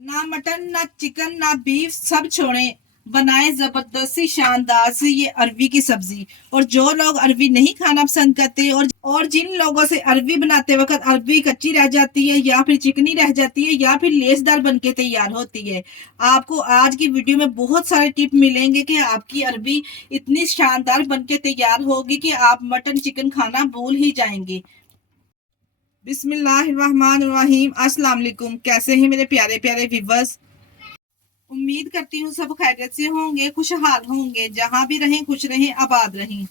ना मटन ना चिकन ना बीफ सब छोड़े, बनाए जबरदस्ती शानदार से ये अरवी की सब्जी। और जो लोग अरवी नहीं खाना पसंद करते और जिन लोगों से अरवी बनाते वक्त अरवी कच्ची रह जाती है या फिर चिकनी रह जाती है या फिर लेसदार बनके तैयार होती है, आपको आज की वीडियो में बहुत सारे टिप मिलेंगे कि आपकी अरवी इतनी शानदार बनके तैयार होगी कि आप मटन चिकन खाना भूल ही जाएंगे। बिस्मिल्लाहिर्रहमानिर्रहीम। अस्सलाम वालेकुम। कैसे हैं मेरे प्यारे प्यारे व्यूवर्स? उम्मीद करती हूँ सब खैरियत से होंगे, खुशहाल होंगे, जहां भी रहें खुश रहें, आबाद रहें।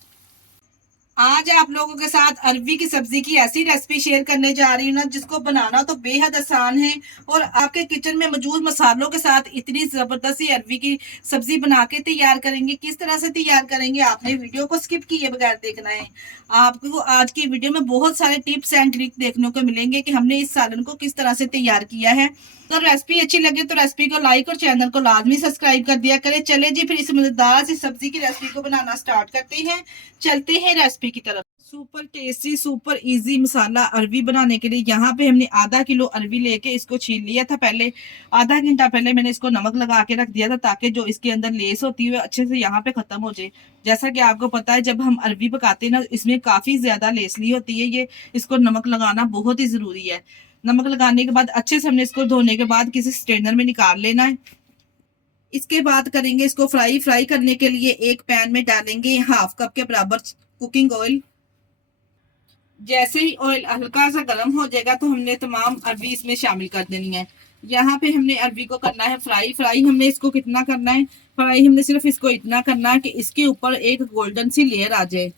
आज आप लोगों के साथ अरवी की सब्जी की ऐसी रेसिपी शेयर करने जा रही हूँ ना, जिसको बनाना तो बेहद आसान है और आपके किचन में मौजूद मसालों के साथ इतनी जबरदस्त सी अरवी की सब्जी बना के तैयार करेंगे। किस तरह से तैयार करेंगे, आपने वीडियो को स्किप किए बगैर देखना है। आपको आज की वीडियो में बहुत सारे टिप्स एंड ट्रिक देखने को मिलेंगे कि हमने इस सालन को किस तरह से तैयार किया है। तो रेसिपी अच्छी लगे तो रेसिपी को लाइक और चैनल को लाजमी सब्सक्राइब कर दिया करें। चले जी फिर इस मजेदार सी सब्जी की रेसिपी को बनाना स्टार्ट करते हैं। चलते हैं रेसिपी की तरफ। सुपर टेस्टी सुपर इजी मसाला अरवी बनाने के लिए यहाँ पे हमने आधा किलो अरवी लेके इसको छील लिया था। पहले आधा घंटा पहले मैंने इसको नमक लगा के रख दिया था ताकि जो इसके अंदर लेस होती है अच्छे से यहाँ पे खत्म हो जाए। जैसा कि आपको पता है, जब हम अरवी पकाते हैं ना, इसमें काफी ज्यादा लेसली होती है। ये इसको नमक लगाना बहुत ही जरूरी है। नमक लगाने के बाद अच्छे से हमने इसको धोने के बाद किसी स्ट्रेनर में निकाल लेना है। इसके बाद करेंगे इसको फ्राई। फ्राई करने के लिए एक पैन में डालेंगे हाफ कप के बराबर कुकिंग ऑयल। जैसे ही ऑयल हल्का सा गर्म हो जाएगा तो हमने तमाम अरबी इसमें शामिल कर देनी है। यहाँ पे हमने अरबी को करना है फ्राई। फ्राई हमने इसको कितना करना है, फ्राई हमने सिर्फ इसको इतना करना है कि इसके ऊपर एक गोल्डन सी लेयर आ जाए।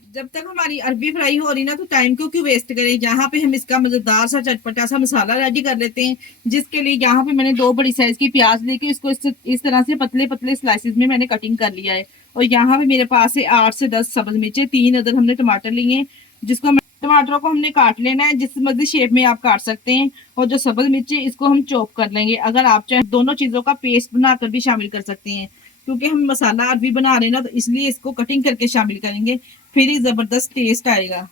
जब तक हमारी अरबी फ्राई हो रही ना, तो टाइम को क्यों वेस्ट करें। यहाँ पे हम इसका मजेदार सा चटपटा सा मसाला रेडी कर लेते हैं, जिसके लिए यहाँ पे मैंने 2 बड़ी साइज की प्याज लेके इसको इस तरह से पतले पतले स्लाइसिस में मैंने कटिंग कर लिया है। और यहाँ पे मेरे पास है 8 से 10 सब्ज मिर्चें, 3 अदर हमने टमाटर लिए हैं, जिसको टमाटरों को हमने काट लेना है। जिस मर्जी शेप में आप काट सकते हैं। और जो सब्ज मिर्ची इसको हम चॉप कर लेंगे। अगर आप चाहे दोनों चीजों का पेस्ट बनाकर भी शामिल कर सकते हैं, क्योंकि हम मसाला अरबी बना रहे हैं ना, तो इसलिए इसको कटिंग करके शामिल करेंगे, फिर ही जबरदस्त टेस्ट आएगा।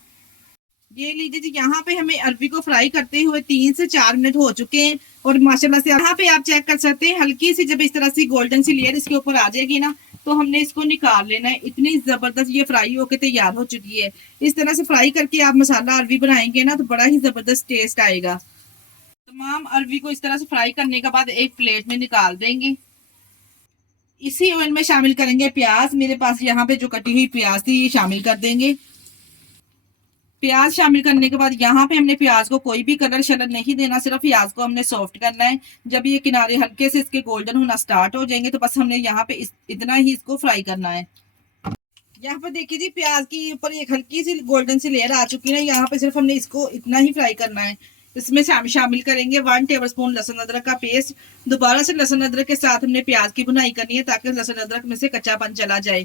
ये लीजिए जी, यहाँ पे हमें अरबी को फ्राई करते हुए 3 से 4 मिनट हो चुके हैं। और माशाल्लाह से यहाँ पे आप चेक कर सकते हैं, हल्की सी जब इस तरह से गोल्डन सी लेयर इसके ऊपर आ जाएगी ना, तो हमने इसको निकाल लेना है। इतनी जबरदस्त ये फ्राई होकर तैयार हो चुकी है। इस तरह से फ्राई करके आप मसाला अरबी बनाएंगे ना, तो बड़ा ही जबरदस्त टेस्ट आएगा। तमाम अरबी को इस तरह से फ्राई करने के बाद एक प्लेट में निकाल देंगे। इसी ऑयल में शामिल करेंगे प्याज। मेरे पास यहाँ पे जो कटी हुई प्याज थी, ये शामिल कर देंगे। प्याज शामिल करने के बाद यहाँ पे हमने प्याज को कोई भी कलर शलर नहीं देना, सिर्फ प्याज को हमने सॉफ्ट करना है। जब ये किनारे हल्के से इसके गोल्डन होना स्टार्ट हो जाएंगे, तो बस हमने यहाँ पे इतना ही इसको फ्राई करना है। यहाँ पे देखिए जी, प्याज की ऊपर एक हल्की सी गोल्डन सी लेयर आ चुकी है। यहाँ पे सिर्फ हमने इसको इतना ही फ्राई करना है। इसमें शामिल करेंगे 1 टेबल स्पून लहसुन अदरक का पेस्ट। दोबारा से लहसुन अदरक के साथ हमने प्याज की भुनाई करनी है, ताकि लहसुन अदरक में से कच्चापन चला जाए।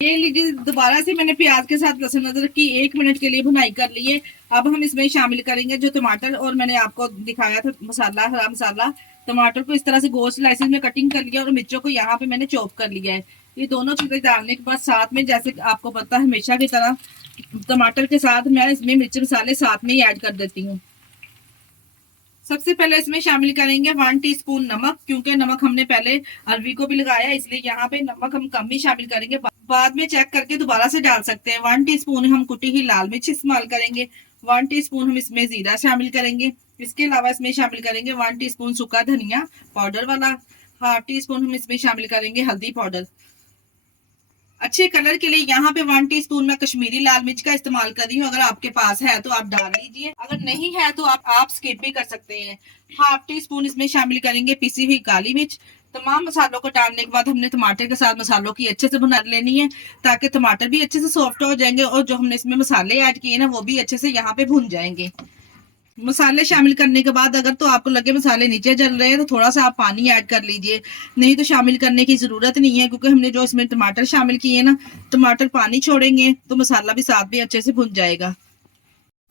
ये लीजिए, दोबारा से मैंने प्याज के साथ लहसुन अदरक की 1 मिनट के लिए भुनाई कर ली है। अब हम इसमें शामिल करेंगे जो टमाटर और मैंने आपको दिखाया था मसाला, हरा मसाला। टमाटर को इस तरह से गोल स्लाइसेस में कटिंग कर लिया और मिर्चों को यहाँ पे मैंने चॉप कर लिया है। ये दोनों चीजें डालने के बाद साथ में, जैसे आपको पता है हमेशा की तरह, टमाटर के साथ मैं इसमें मिर्च मसाले साथ में ही ऐड कर देती हूँ। सबसे पहले इसमें शामिल करेंगे 1 टीस्पून नमक, क्योंकि नमक हमने पहले अरवी को भी लगाया, इसलिए यहाँ पे नमक हम कम ही शामिल करेंगे। बाद में चेक करके दोबारा से डाल सकते हैं। 1 टीस्पून हम कुटी हुई लाल मिर्च इस्तेमाल करेंगे। 1 टीस्पून हम इसमें जीरा शामिल करेंगे। इसके अलावा इसमें शामिल करेंगे 1 टीस्पून सूखा धनिया पाउडर वाला। 1/2 टीस्पून हम इसमें शामिल करेंगे हल्दी पाउडर। अच्छे कलर के लिए यहाँ पे 1 टीस्पून मैं कश्मीरी लाल मिर्च का इस्तेमाल कर रही हूँ। अगर आपके पास है तो आप डाल लीजिए, अगर नहीं है तो आप स्किप भी कर सकते हैं। 1/2 टीस्पून इसमें शामिल करेंगे पिसी हुई काली मिर्च। तमाम मसालों को डालने के बाद हमने टमाटर के साथ मसालों की अच्छे से भुना लेनी है, ताकि टमाटर भी अच्छे से सॉफ्ट हो जाएंगे और जो हमने इसमें मसाले ऐड किए ना, वो भी अच्छे से यहाँ पे भुन जाएंगे। मसाले शामिल करने के बाद अगर तो आपको लगे मसाले नीचे जल रहे हैं, तो थोड़ा सा आप पानी ऐड कर लीजिए। नहीं तो शामिल करने की जरूरत नहीं है, क्योंकि हमने जो इसमें टमाटर शामिल किए ना, टमाटर पानी छोड़ेंगे तो मसाला भी साथ भी अच्छे से भुन जाएगा।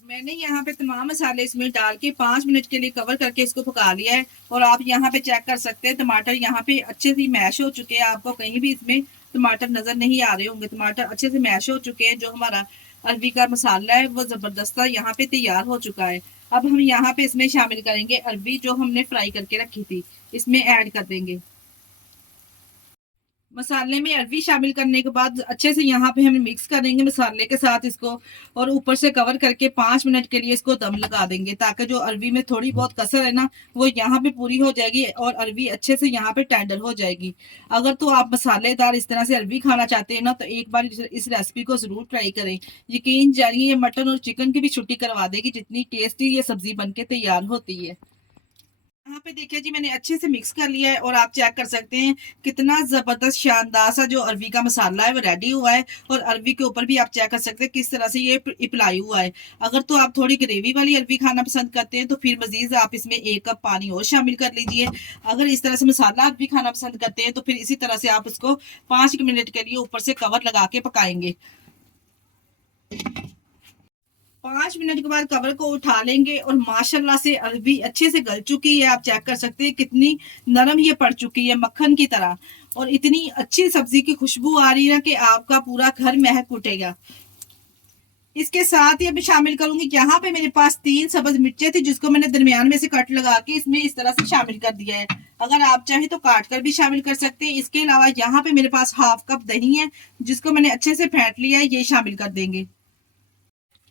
मैंने यहाँ पे तमाम मसाले इसमें डाल के 5 मिनट के लिए कवर करके इसको पका लिया है। और आप यहाँ पे चेक कर सकते हैं, टमाटर यहाँ पे अच्छे से मैश हो चुके हैं। आपको कहीं भी इसमें टमाटर नजर नहीं आ रहे होंगे। टमाटर अच्छे से मैश हो चुके हैं। जो हमारा अरबी का मसाला है वो जबरदस्त यहाँ पे तैयार हो चुका है। अब हम यहाँ पे इसमें शामिल करेंगे अरबी जो हमने फ्राई करके रखी थी, इसमें ऐड कर देंगे। मसाले में अरवी शामिल करने के बाद अच्छे से यहाँ पे हम मिक्स करेंगे मसाले के साथ इसको, और ऊपर से कवर करके 5 मिनट के लिए इसको दम लगा देंगे, ताकि जो अरवी में थोड़ी बहुत कसर है ना वो यहाँ पे पूरी हो जाएगी और अरवी अच्छे से यहाँ पे टेंडर हो जाएगी। अगर तो आप मसालेदार इस तरह से अरवी खाना चाहते हैं ना, तो एक बार इस रेसिपी को जरूर ट्राई करें। यकीन जानिए ये मटन और चिकन की भी छुट्टी करवा देगी, जितनी टेस्टी ये सब्जी बनके तैयार होती है। यहाँ पे देखिए जी मैंने अच्छे से मिक्स कर लिया है, और आप चेक कर सकते हैं कितना जबरदस्त शानदार सा जो अरवी का मसाला है वो रेडी हुआ है। और अरवी के ऊपर भी आप चेक कर सकते हैं किस तरह से ये अप्लाई हुआ है। अगर तो आप थोड़ी ग्रेवी वाली अरवी खाना पसंद करते हैं तो फिर मजीद आप इसमें 1 कप पानी और शामिल कर लीजिए। अगर इस तरह से मसाला अरवी खाना पसंद करते हैं तो फिर इसी तरह से आप उसको 5 मिनट के लिए ऊपर से कवर लगा के पकाएंगे। 5 मिनट के बाद कवर को उठा लेंगे और माशाल्लाह से अरबी अच्छे से गल चुकी है। आप चेक कर सकते हैं कितनी नरम ये पड़ चुकी है मक्खन की तरह, और इतनी अच्छी सब्जी की खुशबू आ रही है कि आपका पूरा घर महक उठेगा। इसके साथ ही अभी शामिल करूंगी, यहाँ पे मेरे पास 3 सब्ज मिर्चें थी जिसको मैंने दरमियान में से कट लगा के इसमें इस तरह से शामिल कर दिया है। अगर आप चाहें तो काट कर भी शामिल कर सकते हैं। इसके अलावा यहाँ पे मेरे पास हाफ कप दही है जिसको मैंने अच्छे से फेंट लिया है, ये शामिल कर देंगे।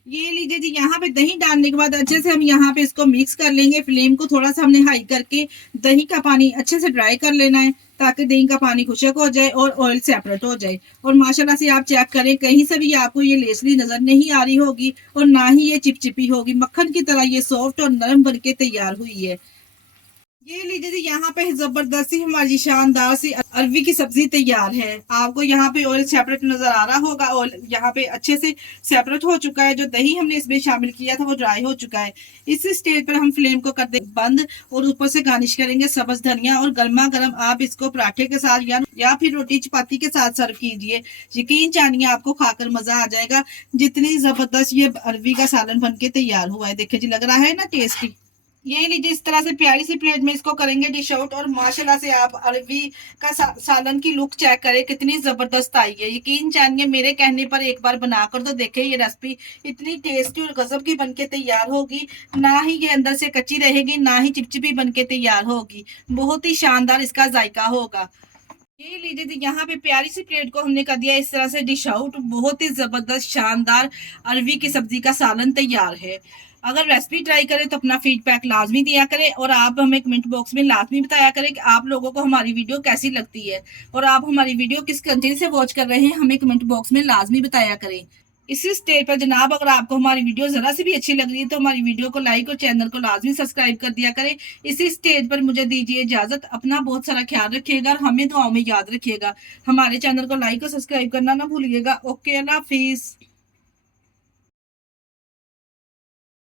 ये लीजिए जी, यहाँ पे दही डालने के बाद अच्छे से हम यहाँ पे इसको मिक्स कर लेंगे। फ्लेम को थोड़ा सा हमने हाई करके दही का पानी अच्छे से ड्राई कर लेना है, ताकि दही का पानी खुशक हो जाए और ऑयल सेपरेट हो जाए। और माशाल्लाह से आप चेक करें कहीं से भी आपको ये लेसली नजर नहीं आ रही होगी, और ना ही ये चिपचिपी होगी। मक्खन की तरह ये सॉफ्ट और नरम बनके तैयार हुई है। ये लीजिए जी, यहाँ पे जबरदस्ती हमारी शानदार सी अरवी की सब्जी तैयार है। आपको यहाँ पे ऑयल सेपरेट नजर आ रहा होगा, और यहाँ पे अच्छे से सेपरेट हो चुका है। जो दही हमने इसमें शामिल किया था वो ड्राई हो चुका है। इस स्टेज पर हम फ्लेम को कर दे बंद, और ऊपर से गार्निश करेंगे सब्ज धनिया, और गर्मा गर्म आप इसको पराठे के साथ या फिर रोटी चपाती के साथ सर्व कीजिए। यकीन जानिए आपको खाकर मजा आ जाएगा। जितनी जबरदस्त ये अरवी का सालन बन के तैयार हुआ है, देखिए जी लग रहा है ना टेस्टी। ये लीजिए, इस तरह से प्यारी सी प्लेट में इसको करेंगे डिश आउट, और माशाल्लाह से आप अरवी का सालन की लुक चेक करें कितनी जबरदस्त आई है। यकीन जानिए मेरे कहने पर एक बार बनाकर तो देखें, ये रेसिपी इतनी टेस्टी और गजब की बनके तैयार होगी। ना ही ये अंदर से कच्ची रहेगी, ना ही चिपचिपी बनके तैयार होगी। बहुत ही शानदार इसका जायका होगा। ये लीजिए जी, यहाँ पे प्यारी सी प्लेट को हमने कर दिया इस तरह से डिश आउट। बहुत ही जबरदस्त शानदार अरवी की सब्जी का सालन तैयार है। अगर रेसिपी ट्राई करें तो अपना फीडबैक लाजमी दिया करें, और आप हमें कमेंट बॉक्स में लाजमी बताया करें कि आप लोगों को हमारी वीडियो कैसी लगती है, और आप हमारी वीडियो किस कंट्री से वॉच कर रहे हैं हमें कमेंट बॉक्स में लाजमी बताया करें। इसी स्टेज पर जनाब, अगर आपको हमारी वीडियो जरा सी भी अच्छी लग रही है तो हमारी वीडियो को लाइक और चैनल को लाजमी सब्सक्राइब कर दिया करें। इसी स्टेज पर मुझे दीजिए इजाजत। अपना बहुत सारा ख्याल रखिएगा और हमें दुआओं में याद रखिएगा। हमारे चैनल को लाइक और सब्सक्राइब करना ना भूलिएगा। ओके, अल्लाह हाफिज।